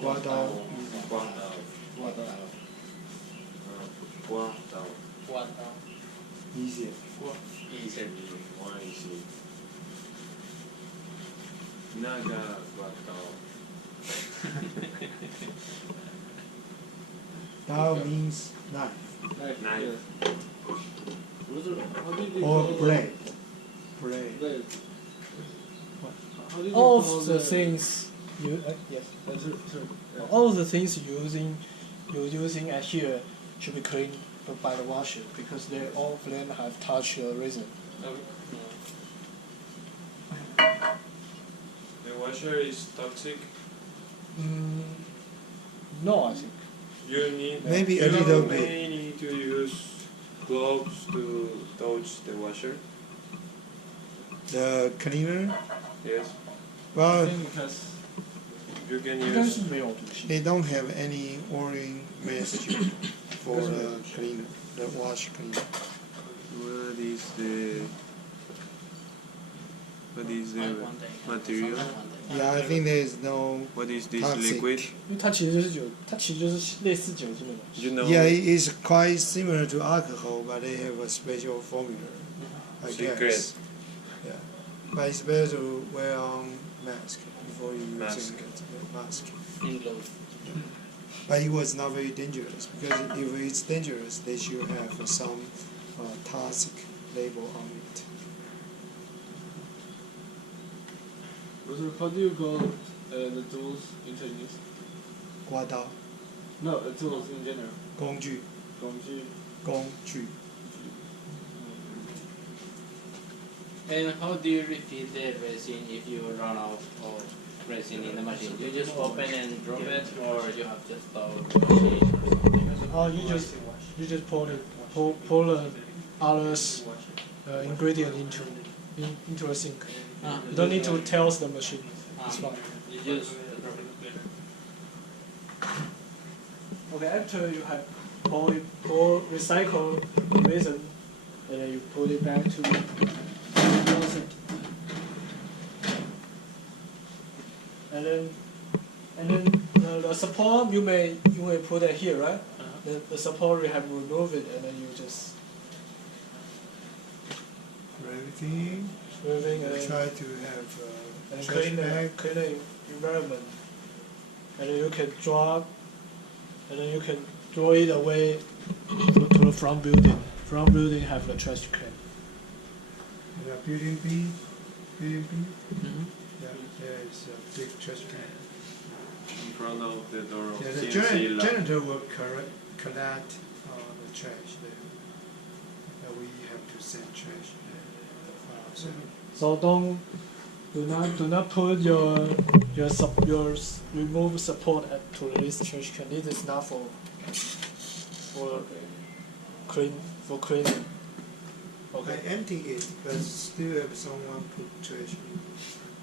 刮刀，刮刀，刮刀，刮刀，刮刀，理解。一线我也是，那个刮刀，刀 means knife knife. How do you or call blade. Blade. blade? How do you All call of the things you yes, sorry. all of the things you're using at here should be cleaned by the washer because they all of them have touched your resin. The washer is toxic. No, I think. You need Maybe a little you bit. may need to use gloves to touch the washer. The cleaner. Yes, I Well, think because you can 应该是 use. 没有这个细。 they don't have any warning message for the cleaner, the wash cleaner. What is the material? Yeah, I think there is no. What is this Toxic. liquid? 因为它其实就是它其实就是类似酒精的东西。 You know. Yeah, it is quite similar to alcohol, but they have a special formula, I Secret. guess. Yeah, but it's better to wear on mask before you Mask. using it. Yeah, mask. in glove. But it was not very dangerous because if it's dangerous, they should have some toxic label on it. How do you call the tools in Chinese? 刮刀， No, tools in general. 工具，工具。工具。 And how do you refill the resin if you run out of resin in the machine? You just open and drop it, or you have to stop the machine or something? Oh, you just pour the others ingredient into a sink. You don't need to tell the machine. It's fine. You just Okay, after you have pour recycle the resin, and then you put it back to the sink. And then the support you may put it here, right? The support you have removed it, and then you just Everything. moving Try to have and trash clean bag. the environment. And then you can draw it away to the front building. Front building have the trash can. Yeah, building B. Building B. Yeah, there is a big trash can. In front of the door of Yeah, the CNC lab. janitor will collect the trash there. We have to send trash there. So do not put your remove support to this trash can. This is not for cleaning. I Okay. empty it, but still have someone put trash in.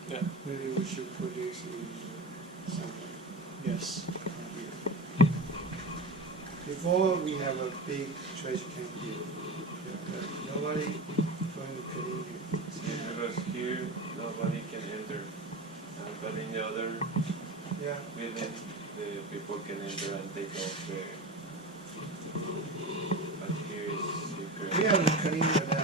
Yeah. Maybe we should put this in somewhere. Yes. Before we have a big trash can here, but nobody going to clean it. Because here nobody can enter. But in the other Yeah. building, the people can enter and take off the. But here is secret. We have to clean the